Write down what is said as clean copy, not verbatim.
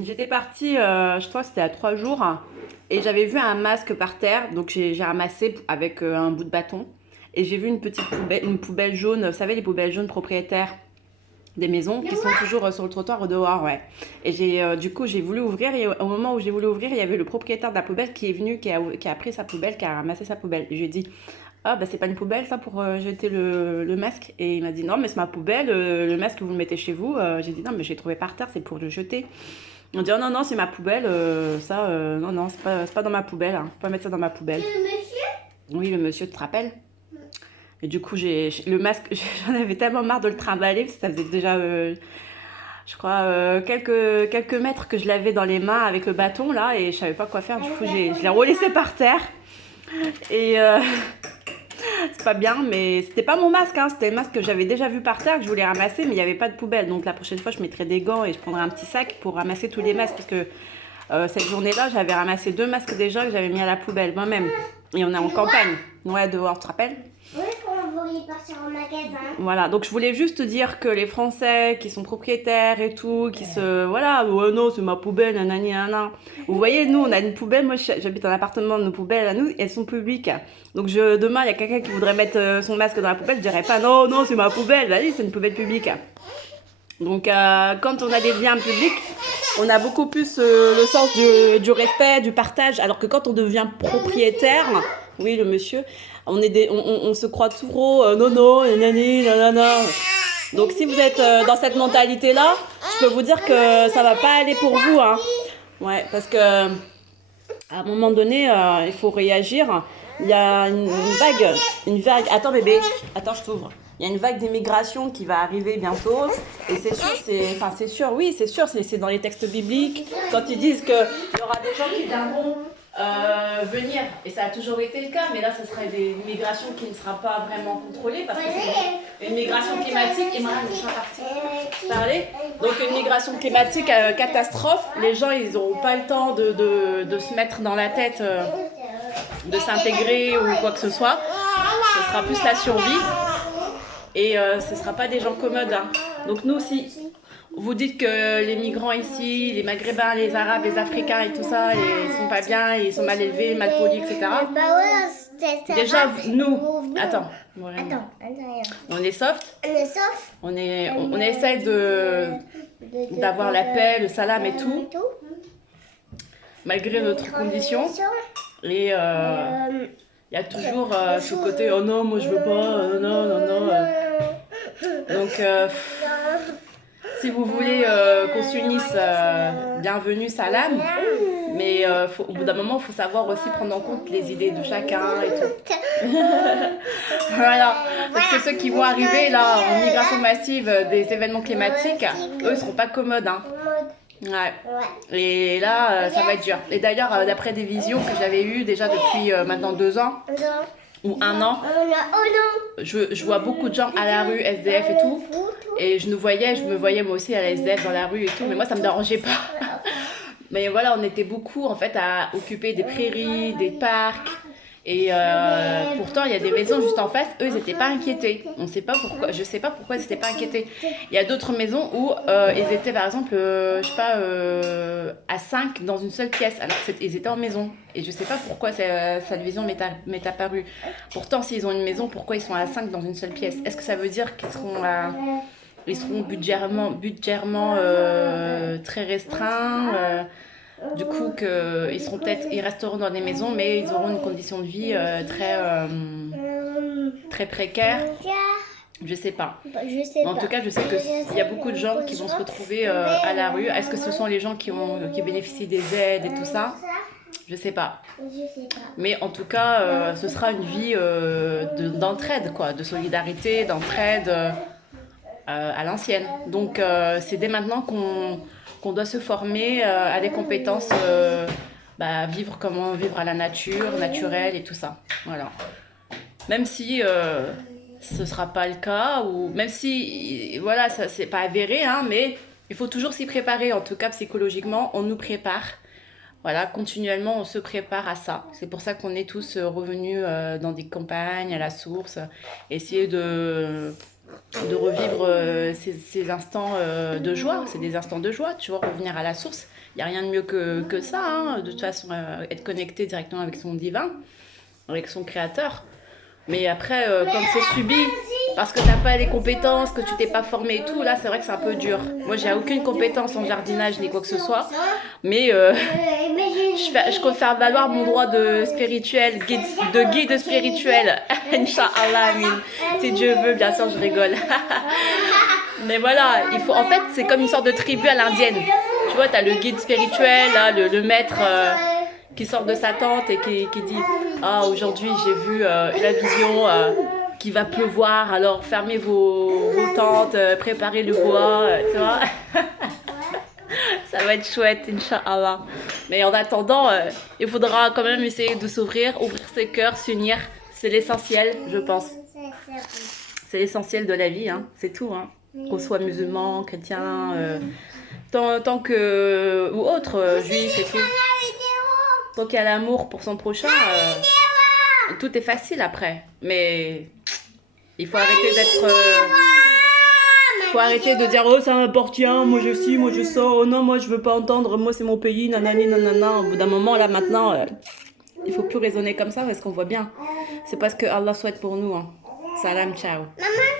J'étais partie, je crois que c'était à 3 jours, et j'avais vu un masque par terre, donc j'ai ramassé avec un bout de bâton. Et j'ai vu une poubelle jaune, vous savez, les poubelles jaunes propriétaires des maisons qui sont toujours sur le trottoir au dehors, ouais. Et du coup, j'ai voulu ouvrir, et au moment où j'ai voulu ouvrir, il y avait le propriétaire de la poubelle qui est venu, qui a pris sa poubelle, qui a ramassé sa poubelle. Et je lui ai dit, ah bah c'est pas une poubelle ça pour jeter le masque. Et il m'a dit, non mais c'est ma poubelle, le masque vous le mettez chez vous. J'ai dit, non mais j'ai trouvé par terre, c'est pour le jeter. On dit, oh non, non, c'est ma poubelle, ça, non, non, c'est pas dans ma poubelle, hein. Faut pas mettre ça dans ma poubelle. Le monsieur? Oui, le monsieur, tu te rappelles? Et du coup, le masque, j'en avais tellement marre de le trimballer, parce que ça faisait déjà, je crois, quelques mètres que je l'avais dans les mains avec le bâton, là, et je savais pas quoi faire. Du coup, je l'ai relaissé par terre. Et c'est pas bien, mais c'était pas mon masque, hein, c'était le masque que j'avais déjà vu par terre, que je voulais ramasser, mais il n'y avait pas de poubelle. Donc la prochaine fois, je mettrai des gants et je prendrai un petit sac pour ramasser tous les masques, parce que cette journée-là, j'avais ramassé 2 masques déjà que j'avais mis à la poubelle moi-même. Et on est en campagne. Ouais, dehors, tu te rappelles? Oui, quand on voulait partir en magasin. Voilà, donc je voulais juste dire que les Français qui sont propriétaires et tout, qui se... Voilà, oh non, c'est ma poubelle, nanani, nanana. Vous voyez, nous, on a une poubelle, moi j'habite un appartement, nos poubelles à nous, elles sont publiques. Donc demain, il y a quelqu'un qui voudrait mettre son masque dans la poubelle, je dirais pas non, non, c'est ma poubelle, vas-y, c'est une poubelle publique. Donc quand on a des biens publics, on a beaucoup plus le sens du respect, du partage, alors que quand on devient propriétaire, oui, le monsieur, on se croit tout gros, non, non, nanani, nanana. Donc si vous êtes dans cette mentalité-là, je peux vous dire que ça va pas aller pour vous, hein. Ouais, parce que à un moment donné, il faut réagir. Il y a une vague. Attends bébé, attends, je t'ouvre. Il y a une vague d'immigration qui va arriver bientôt. Et c'est sûr, c'est sûr, oui, c'est sûr, c'est dans les textes bibliques. Quand ils disent qu'il y aura des gens qui viendront venir, et ça a toujours été le cas, mais là, ce serait une migration qui ne sera pas vraiment contrôlée parce que c'est une migration climatique. Et moi, je suis partie parler. Donc, une migration climatique catastrophe. Les gens, ils n'auront pas le temps de se mettre dans la tête, de s'intégrer ou quoi que ce soit. Ce sera plus la survie. Et ce ne sera pas des gens commodes, hein. Donc nous aussi, vous dites que les migrants ici, les Maghrébins, les Arabes, les Africains et tout ça, ils sont pas bien, ils sont mal élevés, mal polis, etc. Bah ouais, Déjà, nous, attends, on est soft, sauf on essaie d'avoir la paix, le salam et tout, malgré notre condition. Et il y a toujours ce côté, oh non, moi je veux pas, non, non, non. Donc, si vous voulez qu'on s'unisse, bienvenue, salam. Mais au bout d'un moment, il faut savoir aussi prendre en compte les idées de chacun et tout. Voilà. Parce que ceux qui vont arriver là en migration massive des événements climatiques, eux, ils seront pas commodes, hein. Ouais. Et là, ça va être dur. Et d'ailleurs, d'après des visions que j'avais eues déjà depuis maintenant 2 ans ou 1 an, je vois beaucoup de gens à la rue, SDF et tout. Et je me voyais moi aussi à la SDF dans la rue et tout, mais moi ça me dérangeait pas. Mais voilà, on était beaucoup en fait à occuper des prairies, des parcs. Et pourtant, il y a des maisons juste en face, eux, ils n'étaient pas inquiétés. On sait pas pourquoi, je sais pas pourquoi ils n'étaient pas inquiétés. Il y a d'autres maisons où ils étaient, par exemple, je sais pas, à 5 dans une seule pièce, alors qu'ils étaient en maison. Et je sais pas pourquoi cette vision m'est apparue. Pourtant, s'ils ont une maison, pourquoi ils sont à 5 dans une seule pièce? Est-ce que ça veut dire qu'ils seront budgétairement très restreints, du coup ils resteront dans des maisons, mais ils auront une condition de vie très précaire. Je sais pas. En tout cas, je sais qu'il y a beaucoup de gens qui vont se retrouver à la rue. Est-ce que ce sont les gens qui bénéficient des aides et tout ça? Je sais pas. Mais en tout cas, ce sera une vie d'entraide, quoi, de solidarité, d'entraide à l'ancienne. Donc, c'est dès maintenant qu'on doit se former à des compétences, comment vivre à la nature, naturelle et tout ça. Voilà. Même si ce sera pas le cas, ou même si, voilà, ça c'est pas avéré, hein, mais il faut toujours s'y préparer. En tout cas, psychologiquement, on nous prépare. Voilà, continuellement, on se prépare à ça. C'est pour ça qu'on est tous revenus dans des campagnes, à la source, essayer de revivre ces instants de joie. C'est des instants de joie, tu vois, revenir à la source. Il n'y a rien de mieux que ça, hein. De toute façon, être connecté directement avec son divin, avec son créateur. Mais après, comme c'est subi, parce que tu n'as pas les compétences, que tu t'es pas formé et tout, là, c'est vrai que c'est un peu dur. Moi, j'ai aucune compétence en jardinage ni quoi que ce soit. Mais je compte faire valoir mon droit de spirituel, de guide spirituel. Inch'Allah, Amin. Si Dieu veut, bien sûr, je rigole. Mais voilà, il faut, en fait, c'est comme une sorte de tribu à l'indienne. Tu vois, tu as le guide spirituel, là, le maître qui sort de sa tente et qui dit « Ah, aujourd'hui, j'ai vu la vision qu'il va pleuvoir, alors fermez vos tentes, préparez le bois, tu vois. » Ça va être chouette, Inch'Allah. Mais en attendant, il faudra quand même essayer de s'ouvrir, ouvrir ses cœurs, s'unir. C'est l'essentiel, je pense. C'est l'essentiel de la vie, hein. C'est tout. Hein. Qu'on soit musulman, chrétien, tant que... ou autre, juif et tout. Tant qu'il y a l'amour pour son prochain, tout est facile après. Mais il faut arrêter d'être... faut arrêter de dire oh ça m'appartient, moi je suis, moi je sors, oh non moi je veux pas entendre, moi c'est mon pays, nanani nanana. Au bout d'un moment là maintenant, il faut plus raisonner comme ça parce qu'on voit bien. C'est pas ce que Allah souhaite pour nous. Hein. Salam, ciao. Maman,